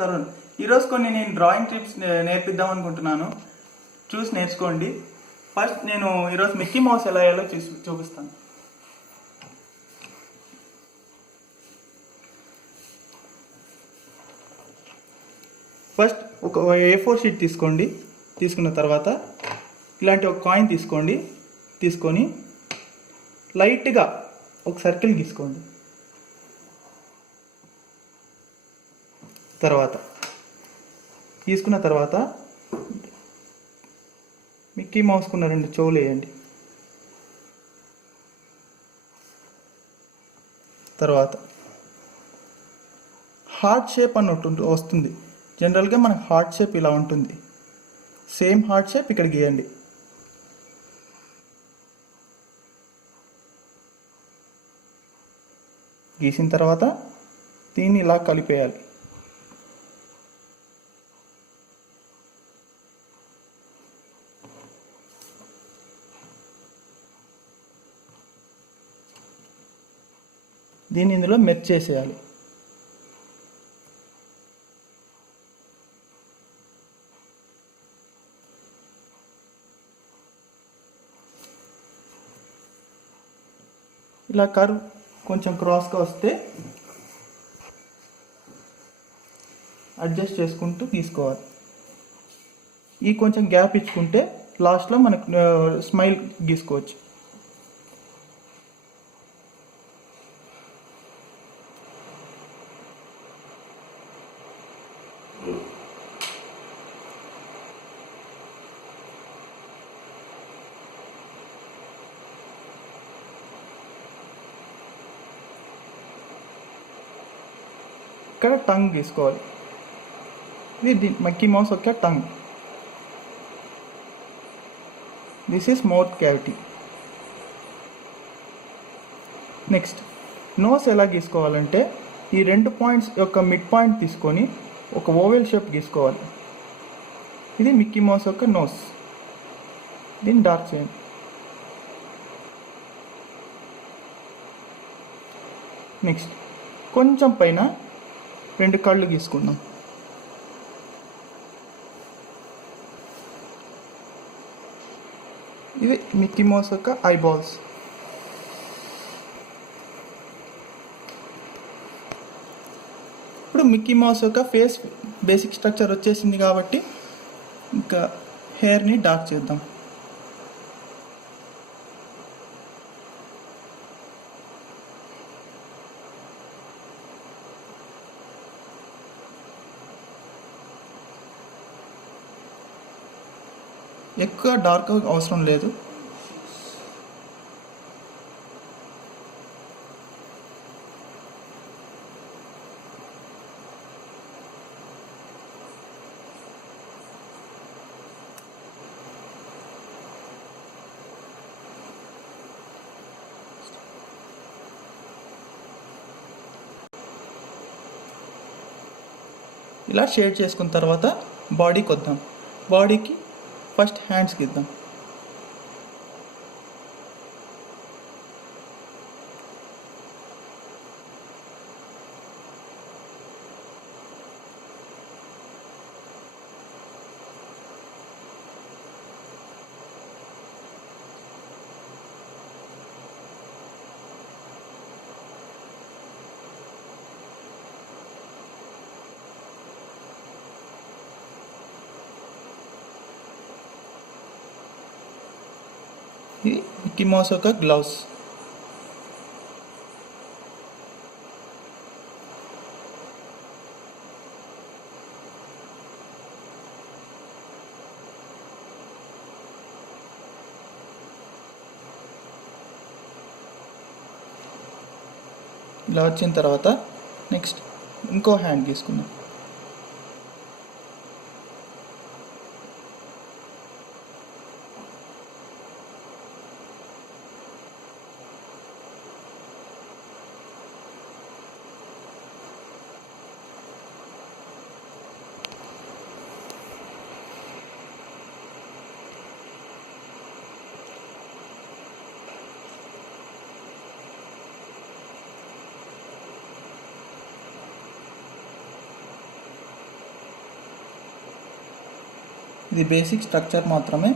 తరుణ్. ఈరోజు కొన్ని నేను డ్రాయింగ్ టిప్స్ నేర్పిద్దాం అనుకుంటున్నాను. చూసి నేర్చుకోండి. ఫస్ట్ నేను ఈరోజు మిక్కీ మౌస్ ఎలా వేయాలో చూపిస్తాను. ఫస్ట్ ఒక A4 షీట్ తీసుకోండి. తీసుకున్న తర్వాత ఇలాంటి ఒక కాయిన్ తీసుకొని లైట్గా ఒక సర్కిల్ గీసుకోండి. తీసుకున్న తర్వాత మిక్కీ మౌస్కున్న 2 చెవులు వేయండి. తర్వాత హార్ట్ షేప్ అన్నట్టు వస్తుంది. జనరల్గా మనకు హార్ట్ షేప్ ఇలా ఉంటుంది. సేమ్ హార్ట్ షేప్ ఇక్కడ గీయండి. గీసిన తర్వాత దీన్ని ఇలా కలిపేయాలి. దీన్ని ఇందులో మెర్జ్ చేసేయాలి. ఇలా కర్వ్ కొంచెం క్రాస్గా వస్తే అడ్జస్ట్ చేసుకుంటూ తీసుకోవాలి. ఈ కొంచెం గ్యాప్ ఇచ్చుకుంటే లాస్ట్లో మనకు స్మైల్ గీసుకోవచ్చు. ఇక్కడ టంగ్ గీసుకోవాలి. ఇది మిక్కీ మౌస్ యొక్క tongue. This is mouth cavity. Next nose ఎలా గీసుకోవాలంటే ఈ 2 పాయింట్స్ యొక్క మిడ్ పాయింట్ తీసుకొని ఒక ఓవెల్ షేప్ గీసుకోవాలి. ఇది మిక్కీ మౌస్ యొక్క నోస్. దీన్ని డార్క్ చేయండి. నెక్స్ట్ కొంచెం పైన 2 కళ్ళు గీసుకుందాం. ఇది మిక్కీ మౌస్ యొక్క ఐబాల్స్. ఇప్పుడు మిక్కీ మౌస్ యొక్క ఫేస్ బేసిక్ స్ట్రక్చర్ వచ్చేసింది కాబట్టి ఇంకా హెయిర్ని డార్క్ చేద్దాం. ఎక్కువ డార్క్ అవసరం లేదు. ఇలా షేడ్ చేసుకున్న తర్వాత బాడీకి వద్దాం. బాడీకి ఫస్ట్ హ్యాండ్స్ గీద్దాం. ఇది మిక్కీ మౌస్ యొక్క గ్లౌస్. ఇలా వచ్చిన తర్వాత నెక్స్ట్ ఇంకో హ్యాండ్ తీసుకుందాం. ఇది బేసిక్ స్ట్రక్చర్ మాత్రమే.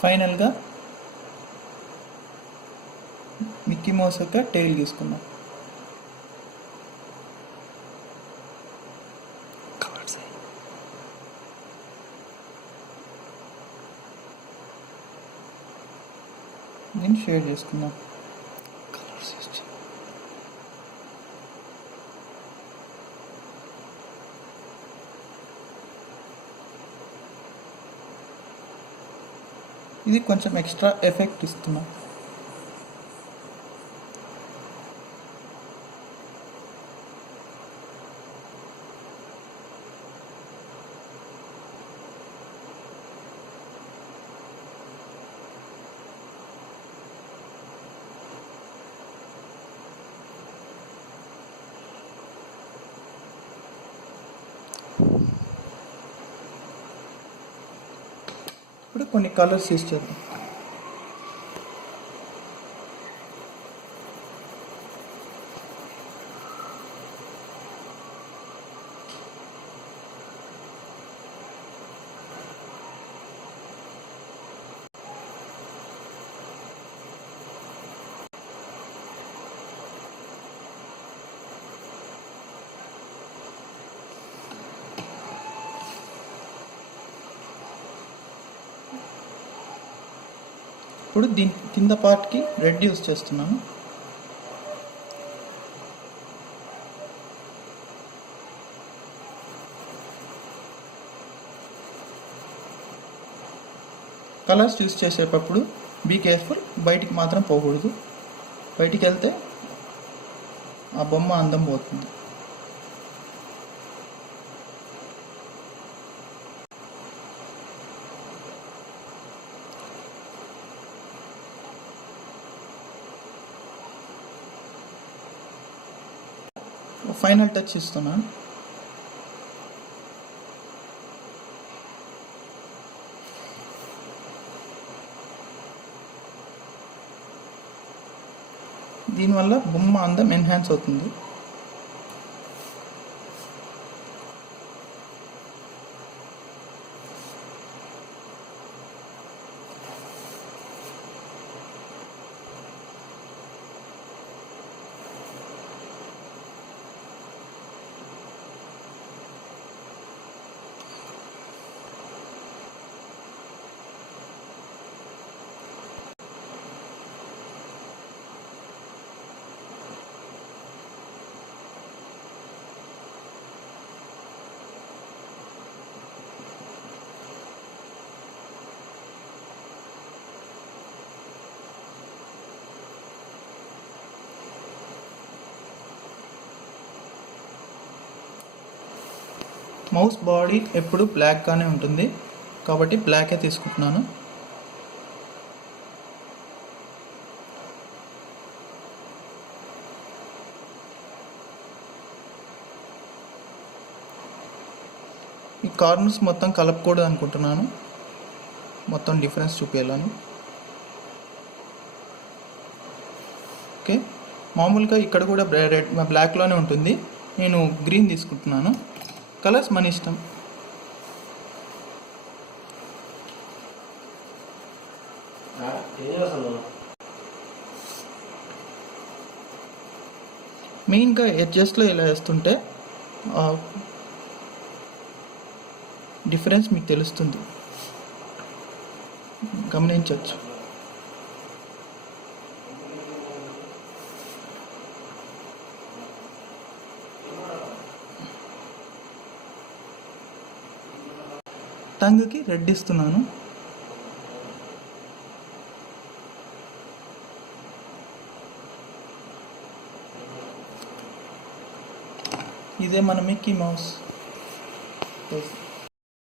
ఫైనల్గా మిక్కీ మౌస్ యొక్క టెయిల్ తీసుకున్నాం. దీన్ని షేర్ చేసుకుందాం. ఇది కొంచెం ఎక్స్ట్రా ఎఫెక్ట్ ఇస్తున్నాం. ఇప్పుడు కొన్ని కలర్స్ ఇస్తారు. ఇప్పుడు దీని కింద పార్ట్కి రెడ్ యూస్ చేస్తున్నాను. కలర్స్ యూస్ చేసేటప్పుడు బీ కేర్ఫుల్, బయటికి మాత్రం పోకూడదు. బయటికి వెళ్తే ఆ బొమ్మ అందం పోతుంది. ఫైనల్ టచ్ ఇస్తున్నాను. దీనివల్ల బొమ్మ అందం ఎన్హాన్స్ అవుతుంది. మౌస్ బాడీ ఎప్పుడు బ్లాక్గానే ఉంటుంది కాబట్టి బ్లాకే తీసుకుంటున్నాను. ఈ కార్నర్స్ మొత్తం కలపకూడదు అనుకుంటున్నాను, మొత్తం డిఫరెన్స్ చూపించాలని. ఓకే, మామూలుగా ఇక్కడ కూడా రెడ్ బ్లాక్లోనే ఉంటుంది. నేను గ్రీన్ తీసుకుంటున్నాను. కలర్స్ మన ఇష్టం. మెయిన్గా ఎడ్జస్ట్లో ఇలా వేస్తుంటే డిఫరెన్స్ మీకు తెలుస్తుంది. గమనించవచ్చు. టంగ్కి రెడ్ ఇస్తున్నాను. ఇదే మన మిక్కీ మౌస్.